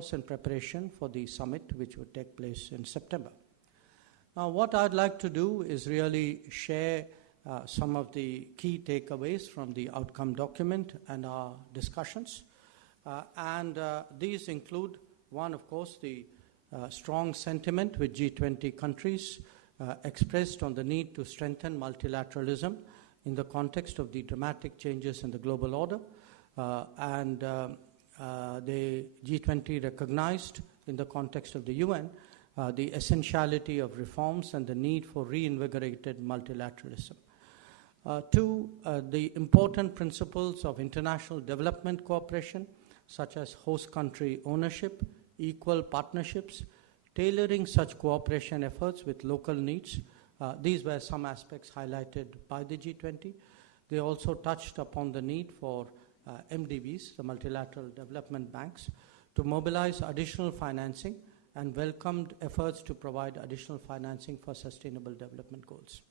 course, in preparation for the summit, which would take place in September. Now, what I'd like to do is really share some of the key takeaways from the outcome document and our discussions. These include, one, of course, the strong sentiment with G20 countries expressed on the need to strengthen multilateralism in the context of the dramatic changes in the global order. The G20 recognized in the context of the UN the essentiality of reforms and the need for reinvigorated multilateralism. Two, the important principles of international development cooperation, such as host country ownership, equal partnerships, tailoring such cooperation efforts with local needs. These were some aspects highlighted by the G20. They also touched upon the need for MDBs, the multilateral development banks, to mobilize additional financing and welcomed efforts to provide additional financing for sustainable development goals.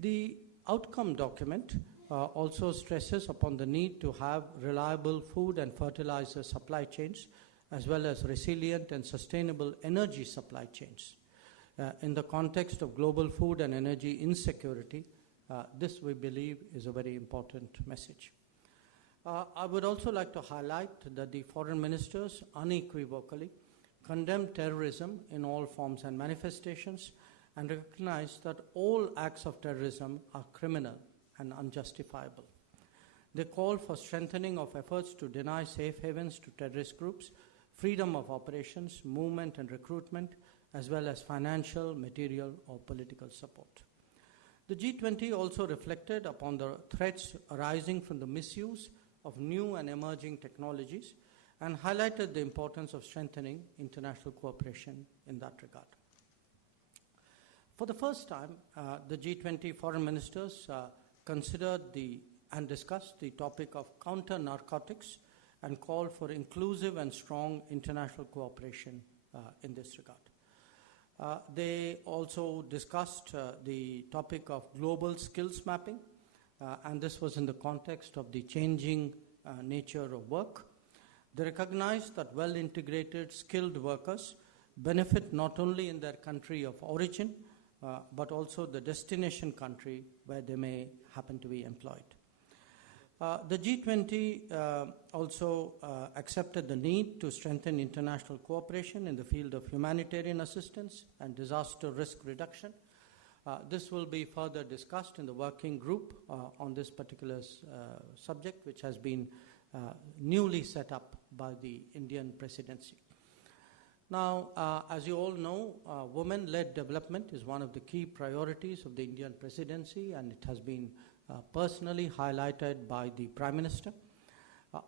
The outcome document also stresses upon the need to have reliable food and fertilizer supply chains, as well as resilient and sustainable energy supply chains. In the context of global food and energy insecurity, this, we believe, is a very important message. I would also like to highlight that the foreign ministers unequivocally condemned terrorism in all forms and manifestations and recognized that all acts of terrorism are criminal and unjustifiable. They called for strengthening of efforts to deny safe havens to terrorist groups, freedom of operations, movement and recruitment, as well as financial, material, or political support. The G20 also reflected upon the threats arising from the misuse of new and emerging technologies and highlighted the importance of strengthening international cooperation in that regard. For the first time, the G20 foreign ministers considered and discussed the topic of counter-narcotics and called for inclusive and strong international cooperation in this regard. They also discussed the topic of global skills mapping, and this was in the context of the changing nature of work. They recognized that well-integrated, skilled workers benefit not only in their country of origin, but also the destination country where they may happen to be employed. The G20 also accepted the need to strengthen international cooperation in the field of humanitarian assistance and disaster risk reduction. This will be further discussed in the working group on this particular subject, which has been newly set up by the Indian presidency. Now, as you all know, women-led development is one of the key priorities of the Indian presidency, and it has been personally highlighted by the Prime Minister.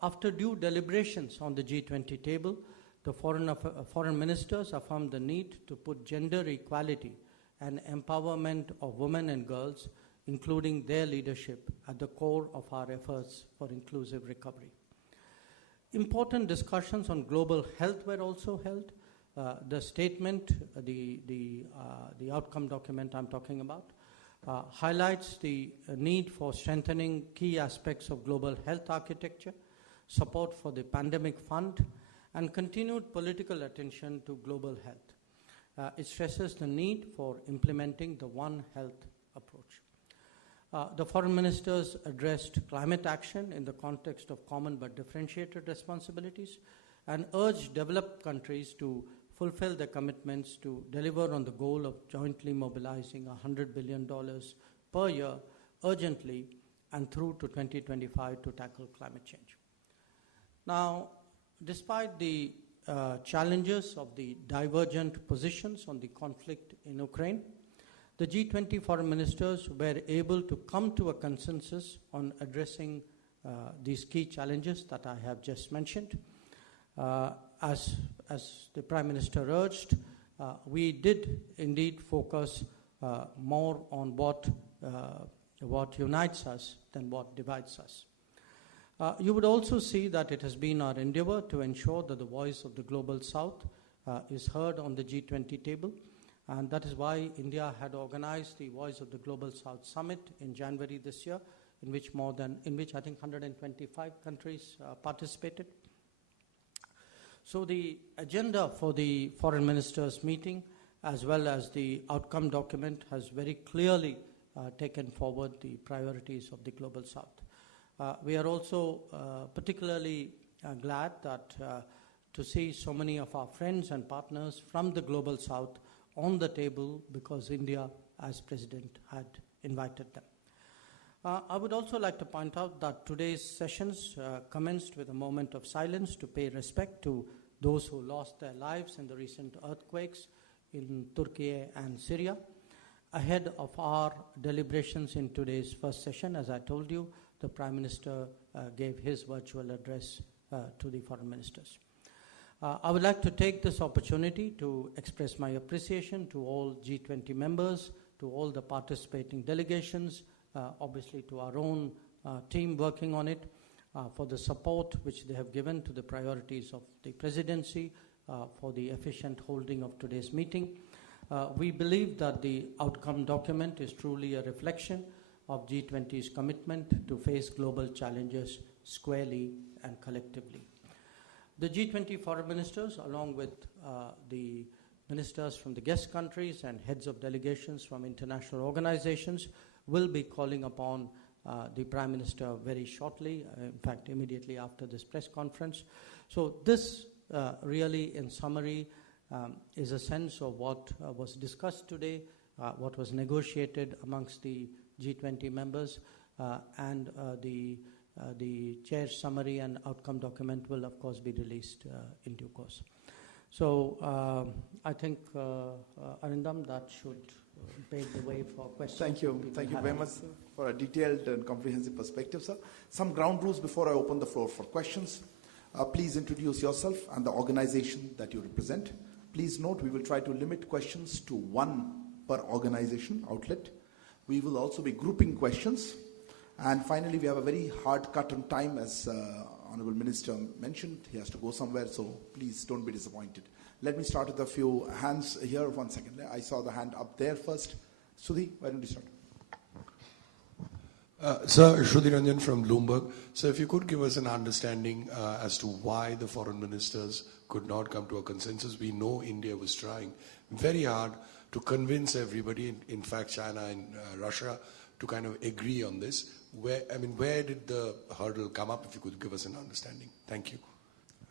After due deliberations on the G20 table, the foreign ministers affirmed the need to put gender equality and empowerment of women and girls, including their leadership, at the core of our efforts for inclusive recovery. Important discussions on global health were also held. The statement, the outcome document I'm talking about, highlights the need for strengthening key aspects of global health architecture, support for the pandemic fund, and continued political attention to global health. It stresses the need for implementing the One Health approach. The foreign ministers addressed climate action in the context of common but differentiated responsibilities and urged developed countries to fulfill their commitments to deliver on the goal of jointly mobilizing $100 billion per year urgently and through to 2025 to tackle climate change. Now, despite the challenges of the divergent positions on the conflict in Ukraine, the G20 foreign ministers were able to come to a consensus on addressing these key challenges that I have just mentioned. As the Prime Minister urged, we did indeed focus more on what unites us than what divides us. You would also see that it has been our endeavor to ensure that the voice of the Global South is heard on the G20 table, and that is why India had organized the Voice of the Global South Summit in January this year, in which I think 125 countries participated. So the agenda for the Foreign Ministers meeting, as well as the outcome document, has very clearly taken forward the priorities of the Global South. We are also particularly glad that to see so many of our friends and partners from the Global South on the table, because India, as President, had invited them. I would also like to point out that today's sessions commenced with a moment of silence to pay respect to those who lost their lives in the recent earthquakes in Turkey and Syria. Ahead of our deliberations in today's first session, as I told you, the Prime Minister gave his virtual address to the Foreign Ministers. I would like to take this opportunity to express my appreciation to all G20 members, to all the participating delegations, obviously to our own team working on it, for the support which they have given to the priorities of the Presidency, for the efficient holding of today's meeting. We believe that the outcome document is truly a reflection of G20's commitment to face global challenges squarely and collectively. The G20 Foreign Ministers, along with the ministers from the guest countries and heads of delegations from international organizations, will be calling upon the Prime Minister very shortly, in fact, immediately after this press conference. So this really, in summary, is a sense of what was discussed today, what was negotiated amongst the G20 members, and the chair's summary and outcome document will, of course, be released in due course. So I think, Arindam, that should pave the way for questions. Thank you. Thank you very much, sir, for a detailed and comprehensive perspective, sir. Some ground rules before I open the floor for questions. Please introduce yourself and the organization that you represent. Please note, we will try to limit questions to one per organization outlet. We will also be grouping questions. And finally, we have a very hard cut on time, as Honorable Minister mentioned. He has to go somewhere, so please don't be disappointed. Let me start with a few hands here. 1 second. I saw the hand up there first. Sudhi, why don't you start? Sir, Shruti Ranjan from Bloomberg. So if you could give us an understanding as to why the foreign ministers could not come to a consensus. We know India was trying very hard to convince everybody, in fact China and Russia, to kind of agree on this. Where did the hurdle come up, if you could give us an understanding? Thank you.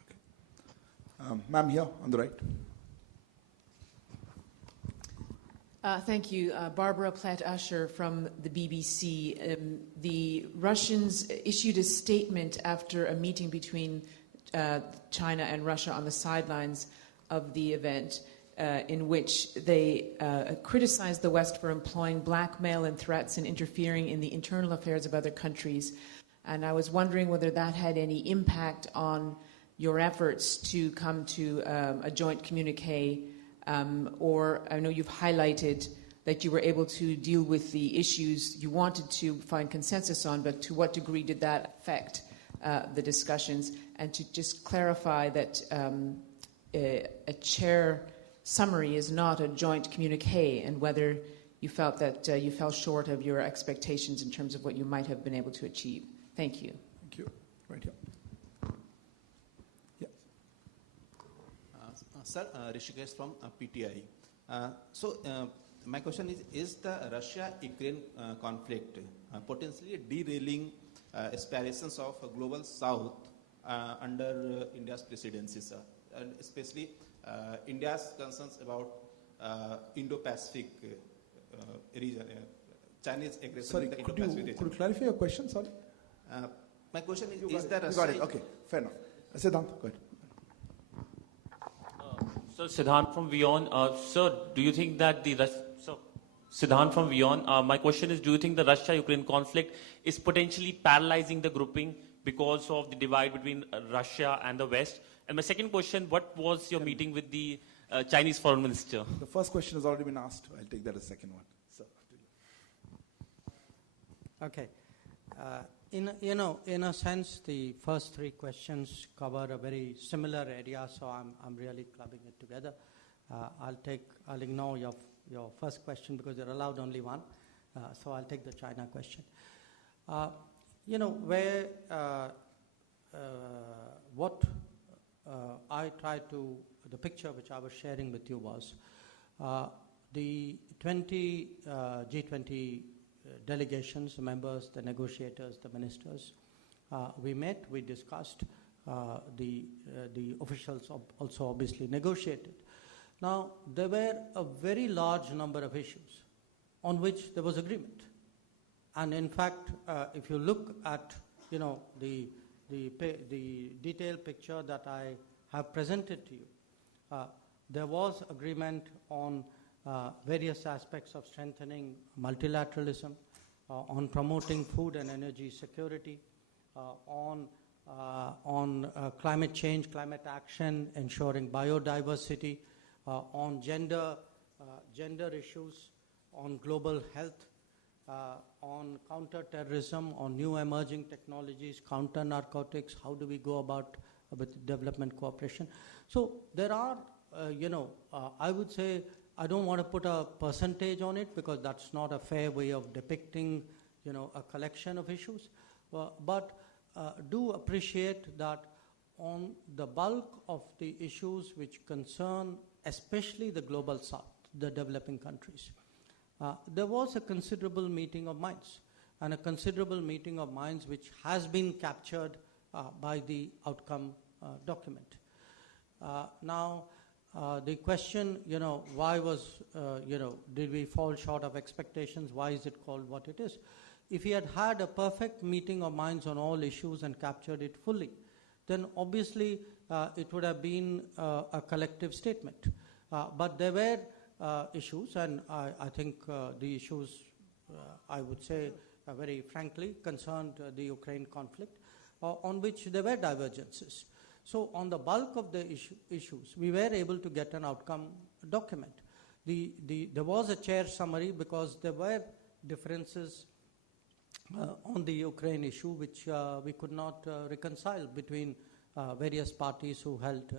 Okay. Ma'am, here on the right. Thank you. Barbara Platt-Usher from the BBC. The Russians issued a statement after a meeting between China and Russia on the sidelines of the event, in which they criticized the West for employing blackmail and threats and interfering in the internal affairs of other countries. And I was wondering whether that had any impact on your efforts to come to a joint communique, or I know you've highlighted that you were able to deal with the issues you wanted to find consensus on, but to what degree did that affect the discussions? And to just clarify that a chair summary is not a joint communique, and whether you felt that you fell short of your expectations in terms of what you might have been able to achieve. Thank you. Thank you. Right here. Yes. Sir, Rishikesh from PTI. My question is the Russia-Ukraine conflict potentially derailing aspirations of Global South under India's presidency, sir? And especially India's concerns about Indo-Pacific region, Chinese aggression in the Indo-Pacific region. Could you clarify your question? Sorry. My question is you that got it. Okay, fair enough. Siddhant, go ahead. So Siddhant from WION. Sir, do you think that Siddhant from WION, my question is, do you think the Russia-Ukraine conflict is potentially paralyzing the grouping because of the divide between Russia and the West? And my second question, what was your meeting with the Chinese foreign minister? The first question has already been asked. I'll take that as second one. So, okay. In a sense, the first three questions cover a very similar area, so I'm really clubbing it together. I'll ignore your first question because you're allowed only one, so I'll take the China question. What the picture which I was sharing with you was the G20 delegations, the members, the negotiators, the ministers. We met, we discussed, the officials also obviously negotiated. Now, there were a very large number of issues on which there was agreement. And in fact, if you look at, the detailed picture that I have presented to you, there was agreement on various aspects of strengthening multilateralism, on promoting food and energy security, on climate change, climate action, ensuring biodiversity, on gender issues, on global health, on counter-terrorism, on new emerging technologies, counter-narcotics, how do we go about with development cooperation. So there are, I would say, I don't want to put a percentage on it because that's not a fair way of depicting, a collection of issues. But do appreciate that on the bulk of the issues which concern especially the global south, the developing countries, there was a considerable meeting of minds, and a considerable meeting of minds which has been captured by the outcome document. Now, the question, why was, did we fall short of expectations? Why is it called what it is? If we had had a perfect meeting of minds on all issues and captured it fully, then obviously it would have been a collective statement. But there were issues, and I think the issues, I would say, very frankly, concerned the Ukraine conflict, on which there were divergences. So on the bulk of the issues, we were able to get an outcome document. There was a chair summary because there were differences on the Ukraine issue which we could not reconcile between various parties who held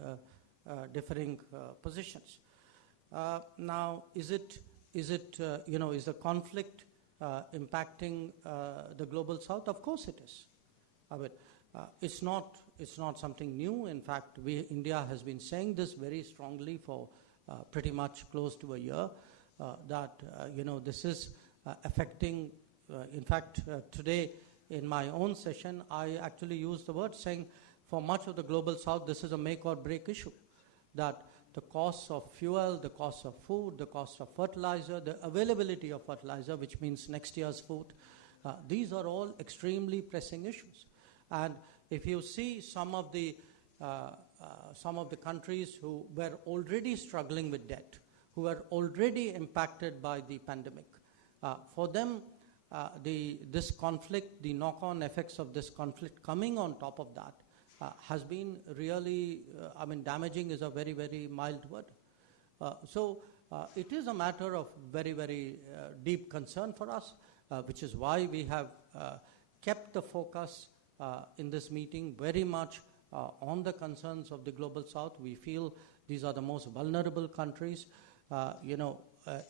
differing positions. Now, is the conflict impacting the global south? Of course it is. I mean, it's not something new. In fact, India has been saying this very strongly for pretty much close to a year, that this is affecting. In fact, today in my own session, I actually used the word saying for much of the global south, this is a make or break issue. That the costs of fuel, the costs of food, the cost of fertilizer, the availability of fertilizer, which means next year's food, these are all extremely pressing issues. And if you see some of the countries who were already struggling with debt, who were already impacted by the pandemic, for them, this conflict, the knock-on effects of this conflict coming on top of that, has been really, damaging is a very, very mild word. So it is a matter of very, very deep concern for us, which is why we have kept the focus in this meeting very much on the concerns of the global south. We feel these are the most vulnerable countries.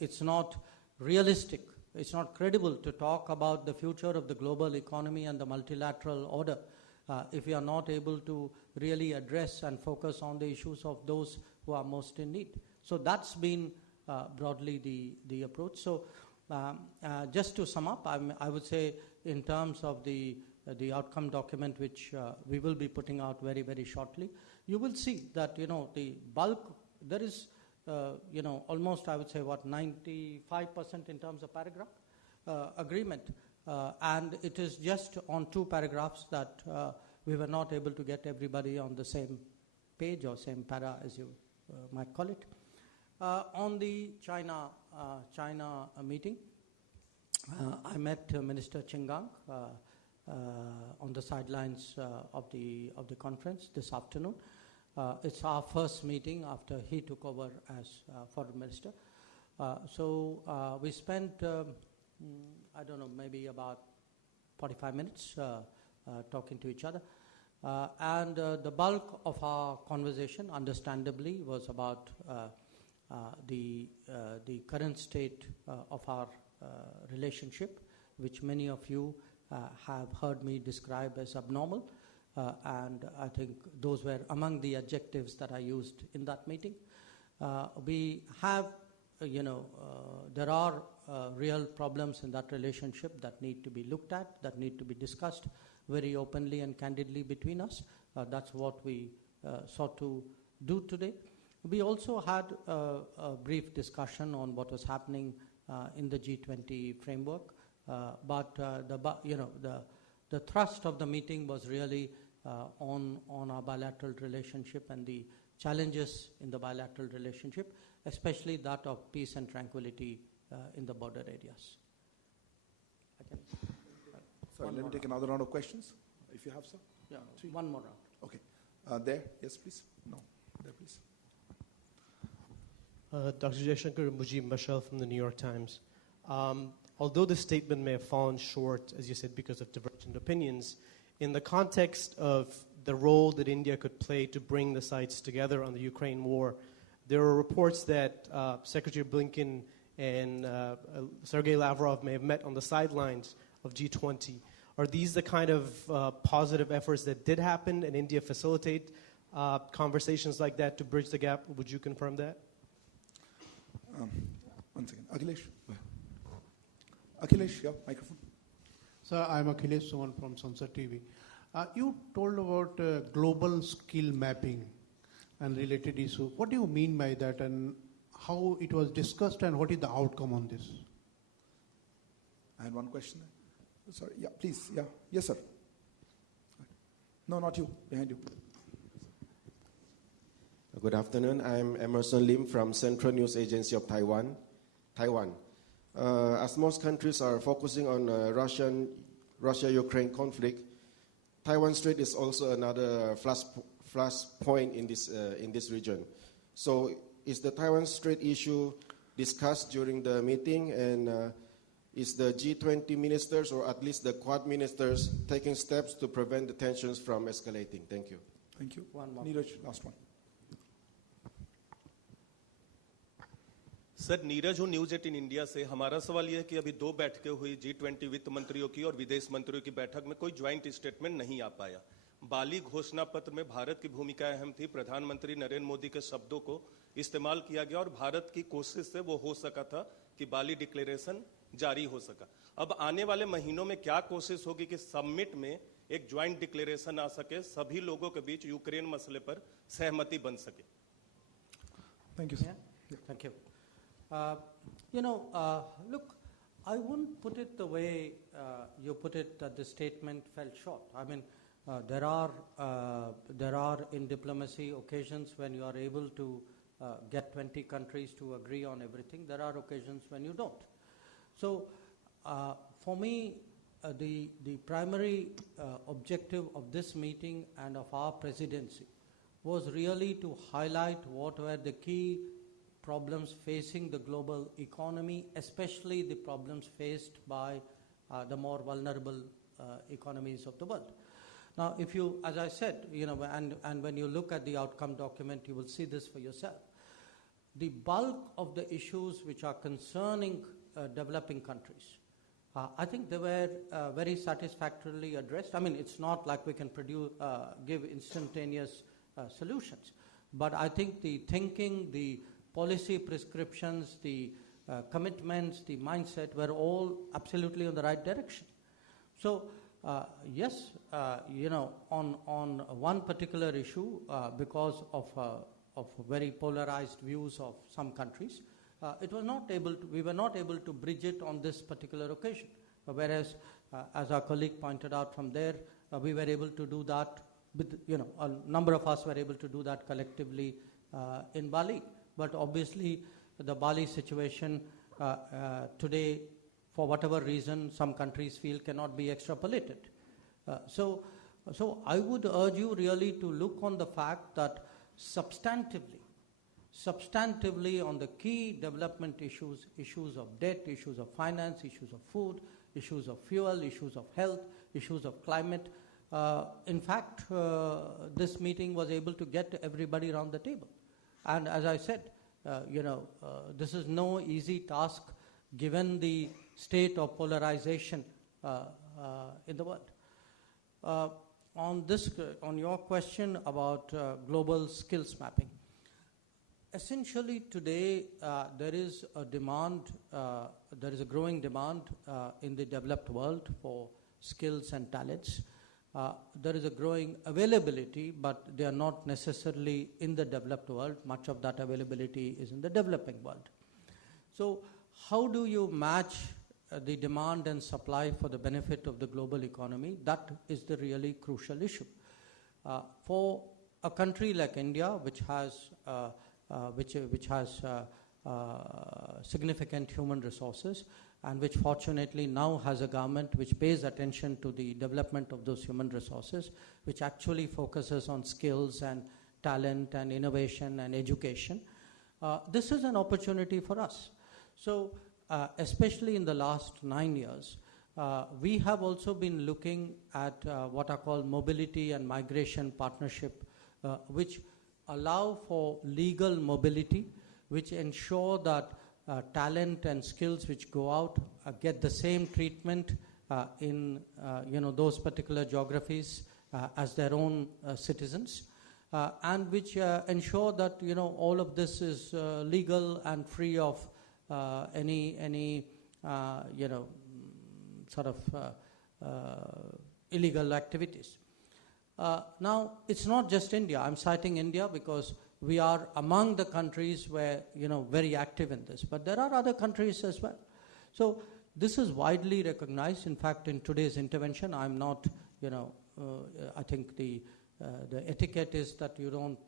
It's not realistic, it's not credible to talk about the future of the global economy and the multilateral order if we are not able to really address and focus on the issues of those who are most in need. So that's been broadly the approach. So just to sum up, I would say in terms of the outcome document, which we will be putting out very, very shortly, you will see that, the bulk, there is, almost, I would say, 95% in terms of paragraph agreement. And it is just on 2 paragraphs that we were not able to get everybody on the same page or same para, as you might call it. On the China meeting, I met Minister Chingang on the sidelines of the conference this afternoon. It's our first meeting after he took over as foreign minister. So we spent, I don't know, maybe about 45 minutes talking to each other. And the bulk of our conversation, understandably, was about the current state of our relationship, which many of you have heard me describe as abnormal. and I think those were among the adjectives that I used in that meeting. We have, there are real problems in that relationship that need to be looked at, that need to be discussed very openly and candidly between us. That's what we sought to do today. We also had a brief discussion on what was happening in the G20 framework, but the thrust of the meeting was really on our bilateral relationship and the challenges in the bilateral relationship, especially that of peace and tranquility in the border areas. Sorry, let me take another round of questions, if you have, sir. Yeah, one more round. Okay. There, yes, please. No, there, please. Dr. Jaishankar, Mujib Bashar from the New York Times. Although the statement may have fallen short, as you said, because of divergent opinions, in the context of the role that India could play to bring the sides together on the Ukraine war, there are reports that Secretary Blinken and Sergei Lavrov may have met on the sidelines of G20. Are these the kind of positive efforts that did happen and India facilitate conversations like that to bridge the gap? Would you confirm that? One second. Akhilesh. Akhilesh, yeah, microphone. Sir, I'm Akhilesh Soman from Sansad TV. You told about global skill mapping and related issue. What do you mean by that, and how it was discussed, and what is the outcome on this? I had one question. Sorry, yeah, please, yeah. Yes, sir. No, not you, behind you. Good afternoon. I'm Emerson Lim from Central News Agency of Taiwan. As most countries are focusing on Russia-Ukraine conflict, Taiwan Strait is also another flashpoint in this region. So, is the Taiwan Strait issue discussed during the meeting, and is the G20 ministers, or at least the Quad ministers, taking steps to prevent the tensions from escalating? Thank you. Thank you. One more. Neeraj, last one. Sir Neeraj हूँ news 18 India से। हमारा सवाल यह है कि अभी 2 बैठकें हुई G20 वित्त मंत्रियों की और विदेश मंत्रियों की बैठक में कोई ज्वाइंट स्टेटमेंट नहीं आ पाया। बाली घोषणा पत्र में भारत की भूमिका अहम थी, प्रधानमंत्री नरेंद्र मोदी के शब्दों को इस्तेमाल किया गया और भारत की कोशिश से वो हो सका था कि बाली डिक्लेरेशन जारी हो सका। अब आने वाले महीनों में क्या कोशिश होगी कि समिट में एक ज्वाइंट डिक्लेरेशन आ सके, सभी लोगों के बीच यूक्रेन मसले पर सहमति बन सके? Thank you, sir. Yeah. Thank you. Look, I wouldn't put it the way you put it, that the statement fell short. I mean, there are in diplomacy occasions when you are able to get 20 countries to agree on everything. There are occasions when you don't. So, for me, the primary objective of this meeting and of our presidency was really to highlight what were the key problems facing the global economy, especially the problems faced by the more vulnerable economies of the world. Now, if you, as I said, and when you look at the outcome document, you will see this for yourself. The bulk of the issues which are concerning developing countries, I think they were very satisfactorily addressed. I mean, it's not like we can give instantaneous solutions, but I think the thinking, the policy prescriptions, the commitments, the mindset were all absolutely in the right direction. So, yes, on one particular issue, because of very polarized views of some countries, we were not able to bridge it on this particular occasion. Whereas, as our colleague pointed out from there, we were able to do that with, a number of us were able to do that collectively in Bali. But obviously, the Bali situation today, for whatever reason, some countries feel cannot be extrapolated. So I would urge you really to look on the fact that substantively on the key development issues of debt, issues of finance, issues of food, issues of fuel, issues of health, issues of climate. In fact, this meeting was able to get everybody around the table. And as I said, this is no easy task given the state of polarization in the world. on your question about global skills mapping. Essentially today there is a growing demand in the developed world for skills and talents. There is a growing availability, but they are not necessarily in the developed world. Much of that availability is in the developing world. So how do you match the demand and supply for the benefit of the global economy? That is the really crucial issue. For a country like India, which has significant human resources, and which fortunately now has a government which pays attention to the development of those human resources, which actually focuses on skills and talent and innovation and education. This is an opportunity for us. So especially in the last 9 years, we have also been looking at what are called mobility and migration partnership, which allow for legal mobility, which ensure that talent and skills which go out get the same treatment in those particular geographies as their own citizens, and which ensure that all of this is legal and free of any sort of illegal activities. Now, it's not just India. I'm citing India because we are among the countries where, very active in this. But there are other countries as well. So this is widely recognized. In fact, in today's intervention, I'm not, I think the etiquette is that you don't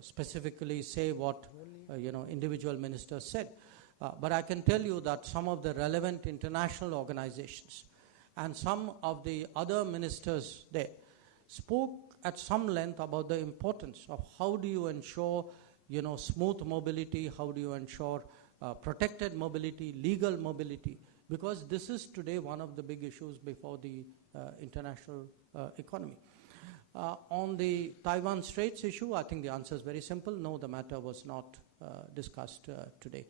specifically say what, individual ministers said. But I can tell you that some of the relevant international organizations and some of the other ministers there spoke at some length about the importance of how do you ensure, smooth mobility, how do you ensure protected mobility, legal mobility, because this is today one of the big issues before the international economy. On the Taiwan Straits issue, I think the answer is very simple. No, the matter was not discussed today.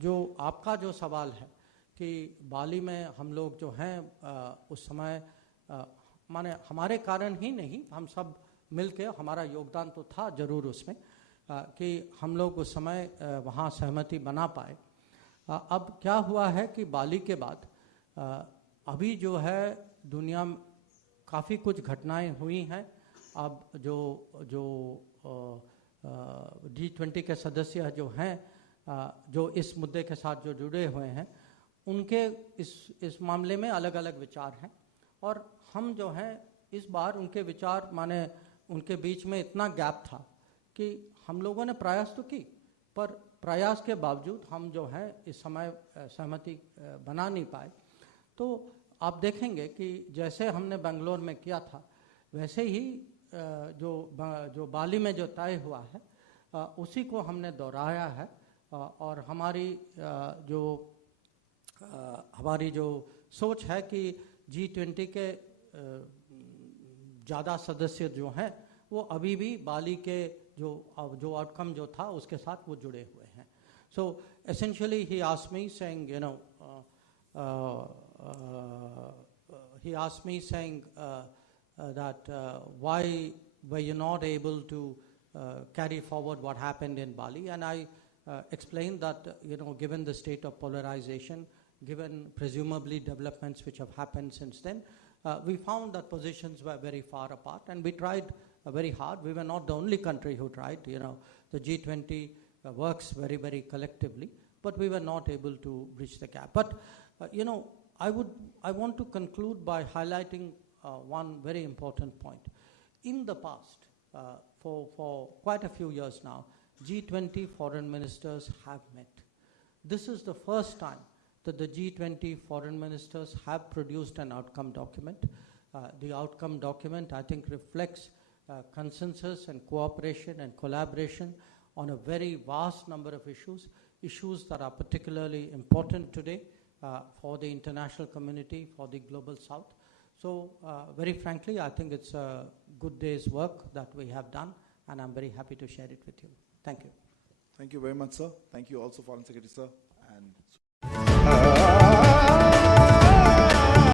जो आपका जो सवाल है कि बाली में हम लोग जो हैं उस समय माने हमारे कारण ही नहीं, हम सब मिलके, हमारा योगदान तो था जरूर उसमें कि हम लोग उस समय वहाँ सहमति बना पाए. अब क्या हुआ है कि बाली के बाद अभी जो है दुनिया में काफ़ी कुछ घटनाएं हुई हैं. अब जो G20 के सदस्य जो हैं, जो इस मुद्दे के साथ जो जुड़े हुए हैं, उनके इस मामले में अलग अलग विचार हैं. और हम जो हैं इस बार उनके विचार माने उनके बीच में इतना गैप था कि हम लोगों ने प्रयास तो की, पर प्रयास के बावजूद हम जो हैं इस समय सहमति बना नहीं पाए. तो आप देखेंगे कि जैसे हमने बेंगलोर में किया था, वैसे ही जो बाली में जो तय हुआ है उसी को हमने दोहराया है. और हमारी जो सोच है कि G20 के ज़्यादा सदस्य जो हैं वो अभी भी बाली के जो आउटकम जो था उसके साथ वो जुड़े हुए हैं. So essentially he asked me saying, that why were you not able to carry forward what happened in Bali? And I explained that, given the state of polarization, given presumably developments which have happened since then, we found that positions were very far apart, and we tried very hard. We were not the only country who tried. The G20 works very, very collectively, but we were not able to bridge the gap. But, I want to conclude by highlighting one very important point. In the past, for quite a few years now, G20 foreign ministers have met. This is the first time that the G20 foreign ministers have produced an outcome document. The outcome document, I think, reflects consensus and cooperation and collaboration on a very vast number of issues that are particularly important today for the international community, for the global south. So very frankly, I think it's a good day's work that we have done, and I'm very happy to share it with you. Thank you. Thank you very much, sir. Thank you also, Foreign Secretary, sir.